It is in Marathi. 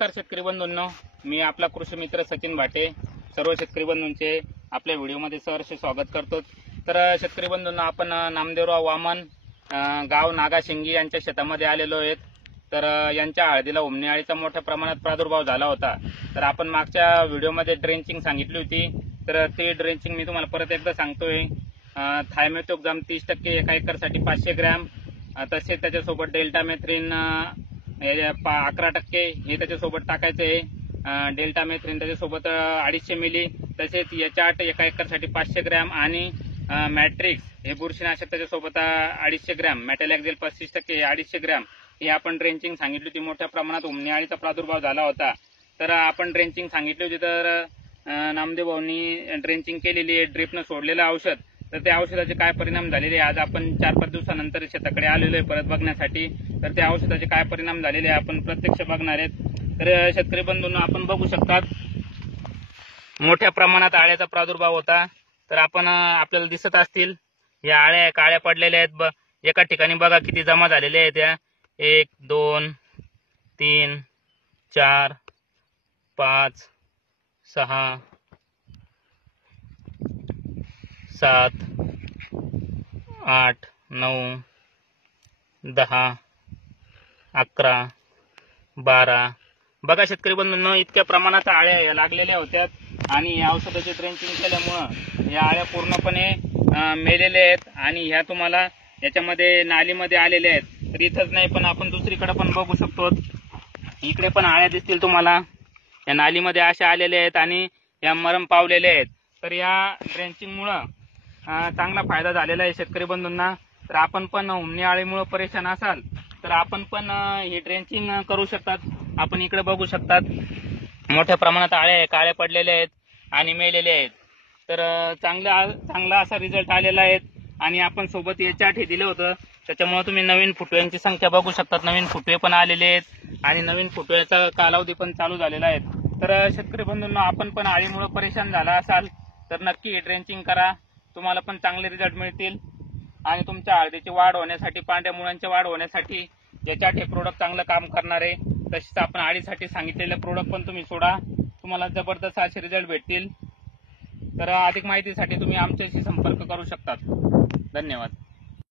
नमस्कार शेतकरी बंधूंनो, मी आपला कृषी मित्र सचिन भाटे सर्व शेतकरी बंधूंचे आपल्या व्हिडिओमध्ये सहर्ष स्वागत करतो। तर शेतकरी बंधूंनो, आपण नामदेवराव वामन गाव नागाशिंगी यांच्या शेतामध्ये आलेलो आहेत। तर यांच्या हळदीला उमणी अळीचा मोठ्या प्रमाणात प्रादुर्भाव झाला होता। तर आपण मागच्या व्हिडिओमध्ये ड्रेंचिंग सांगितली होती, तर ते ड्रेंचिंग मी तुम्हाला परत एकदा सांगतोय। थायमेथोक्झाम 30% एका एकरसाठी 500 ग्रॅम, तसेच त्याच्यासोबत डेल्टामेथ्रिन 11% हे त्याच्यासोबत टाकायचे आहे। डेल्टामेथ्रिन त्याच्यासोबत 250 मिली, तसेच H8 एका एकरसाठी 500 ग्रॅम आणि मॅट्रिक्स हे बुरशीनाशक त्याच्यासोबत 250 ग्रॅम, मेटॅलॅक्झिल 35% 250 ग्रॅम ही आपण ड्रेंचिंग सांगितली होती। मोठ्या प्रमाणात उमणी अळीचा प्रादुर्भाव झाला होता, तर आपण ड्रेंचिंग सांगितली होती। तर नामदेव भाऊंनी ड्रेंचिंग केलेली आहे, ड्रिपनं सोडलेलं औषध। तर त्या औषधाचे काय परिणाम झालेले आज आपण 4-5 दिवसानंतर शेताकडे आलेलो आहे परत बघण्यासाठी। तर त्या औषधाचे काय परिणाम झालेले आपण प्रत्यक्ष बघणार आहेत। तर शेतकरी बंधूंनो, आपण बघू शकतात मोठ्या प्रमाणात आळ्याचा प्रादुर्भाव होता। तर आपण आपल्याला दिसत असतील या आळ्या काळ्या पडलेल्या आहेत। एका ठिकाणी बघा किती जमा झालेल्या आहेत, या 1 2 3 4 5 6 7 8 9 10 11 12 बघा शेतकरी बंधूंनो, इतक्या प्रमाणात आळ्या लागलेल्या होत्या आणि या औषधाचे ड्रेंचिंग केल्यामुळे या आळ्या पूर्णपणे मेलेल्या आहेत आणि ह्या तुम्हाला याच्यामध्ये नालीमध्ये आलेल्या आहेत। तर इथंच नाही पण आपण दुसरीकडे पण बघू शकतो, इकडे पण आळ्या दिसतील तुम्हाला, या नालीमध्ये अशा आलेल्या आहेत आणि या मरण पावलेल्या आहेत। तर या ड्रेंचिंगमुळे चांगला फायदा झालेला आहे शेतकरी बंधूंना। तर आपण पण उमणी अळीमुळे परेशान असाल तर आपण पण ही ड्रेंचिंग करू शकतात। आपण इकडे बघू शकतात मोठ्या प्रमाणात आळ्या काळ्या पडलेल्या आहेत आणि मेलेले आहेत। तर चांगला असा रिझल्ट आलेला आहे आणि आपण सोबत H8 हे दिलं होतं, त्याच्यामुळे तुम्ही नवीन फुटव्यांची संख्या बघू शकतात। नवीन फुटवे पण आलेले आहेत आणि नवीन फुटव्याचा कालावधी पण चालू झालेला आहे। तर शेतकरी बंधूंनो, आपण पण अळीमुळे परेशान झाला असाल तर नक्की ड्रेंचिंग करा, तुम्हाला पण चांगले रिझल्ट मिळतील आणि तुमच्या हळदीची वाढ होण्यासाठी, पांढऱ्या मुळांची वाढ होण्यासाठी H8 हे प्रोडक्ट चांगलं काम करणार आहे। तसेच आपण अळीसाठी सांगितलेले प्रोडक्ट पण तुम्ही सोडा, तुम्हाला जबरदस्त असे रिझल्ट भेटतील। तर अधिक माहितीसाठी तुम्ही आमच्याशी संपर्क करू शकतात। धन्यवाद।